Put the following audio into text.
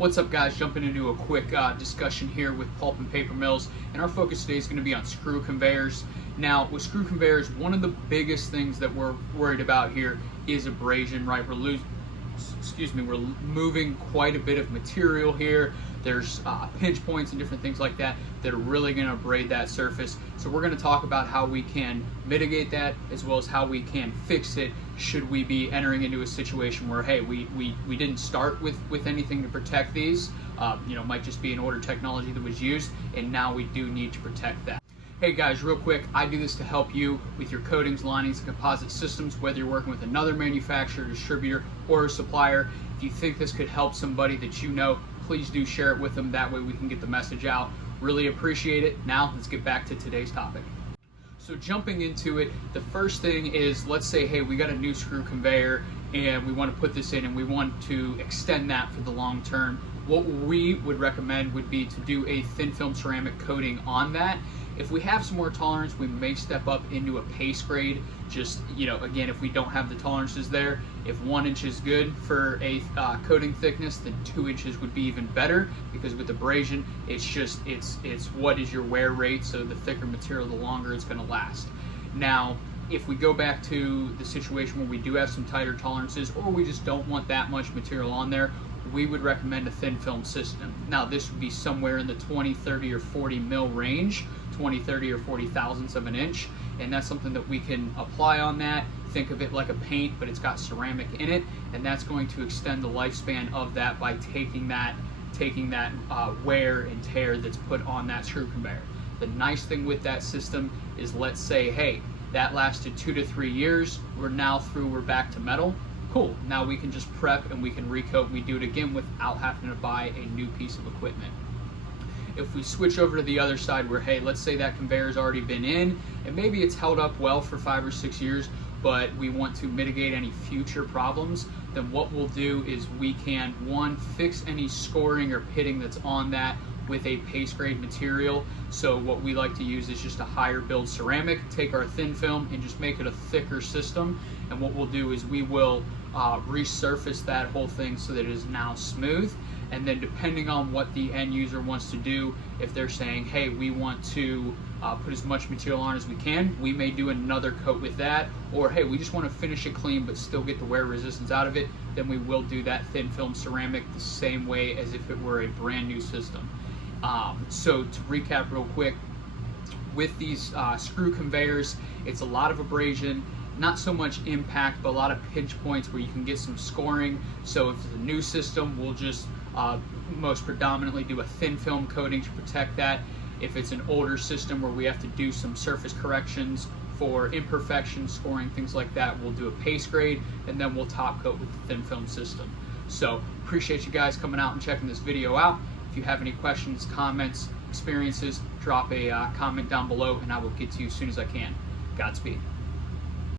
What's up, guys? Jumping into a quick discussion here with pulp and paper mills, and our focus today is going to be on screw conveyors. Now, with screw conveyors, one of the biggest things that we're worried about here is abrasion, right? We're moving quite a bit of material here. There's pinch points and different things like that that are really going to abrade that surface. So we're going to talk about how we can mitigate that, as well as how we can fix it should we be entering into a situation where, hey, we didn't start with anything to protect these. It might just be an older technology that was used, and now we do need to protect that. Hey guys, real quick, I do this to help you with your coatings, linings, and composite systems, whether you're working with another manufacturer, distributor, or a supplier. If you think this could help somebody that you know, please do share it with them. That way we can get the message out. Really appreciate it. Now, let's get back to today's topic. So jumping into it, the first thing is, let's say, hey, we got a new screw conveyor and we want to put this in and we want to extend that for the long term. What we would recommend would be to do a thin film ceramic coating on that. If we have some more tolerance, we may step up into a paste grade. Just, again, if we don't have the tolerances there, if 1 inch is good for a coating thickness, then 2 inches would be even better, because with abrasion, it's what is your wear rate. So the thicker material, the longer it's going to last. Now, if we go back to the situation where we do have some tighter tolerances, or we just don't want that much material on there, we would recommend a thin film system. Now, this would be somewhere in the 20, 30, or 40 mil range, 20, 30, or 40 thousandths of an inch, and that's something that we can apply on that. Think of it like a paint, but it's got ceramic in it, and that's going to extend the lifespan of that by taking that wear and tear that's put on that screw conveyor. The nice thing with that system is, let's say, hey, that lasted 2 to 3 years, we're back to metal. Cool, now we can just prep and we can recoat. We do it again without having to buy a new piece of equipment. If we switch over to the other side where, hey, let's say that conveyor's already been in and maybe it's held up well for 5 or 6 years, but we want to mitigate any future problems, then what we'll do is we can, one, fix any scoring or pitting that's on that with a paste grade material. So what we like to use is just a higher build ceramic, take our thin film and just make it a thicker system. And what we'll do is we will resurface that whole thing so that it is now smooth. And then depending on what the end user wants to do, if they're saying, hey, we want to put as much material on as we can, we may do another coat with that. Or, hey, we just want to finish it clean but still get the wear resistance out of it, then we will do that thin film ceramic the same way as if it were a brand new system. So to recap real quick, with these screw conveyors, it's a lot of abrasion, not so much impact, but a lot of pinch points where you can get some scoring. So if it's a new system, we'll just most predominantly do a thin film coating to protect that. If it's an older system where we have to do some surface corrections for imperfections, scoring, things like that, we'll do a paste grade, and then we'll top coat with the thin film system. So appreciate you guys coming out and checking this video out. If you have any questions, comments, experiences, drop a comment down below and I will get to you as soon as I can. Godspeed.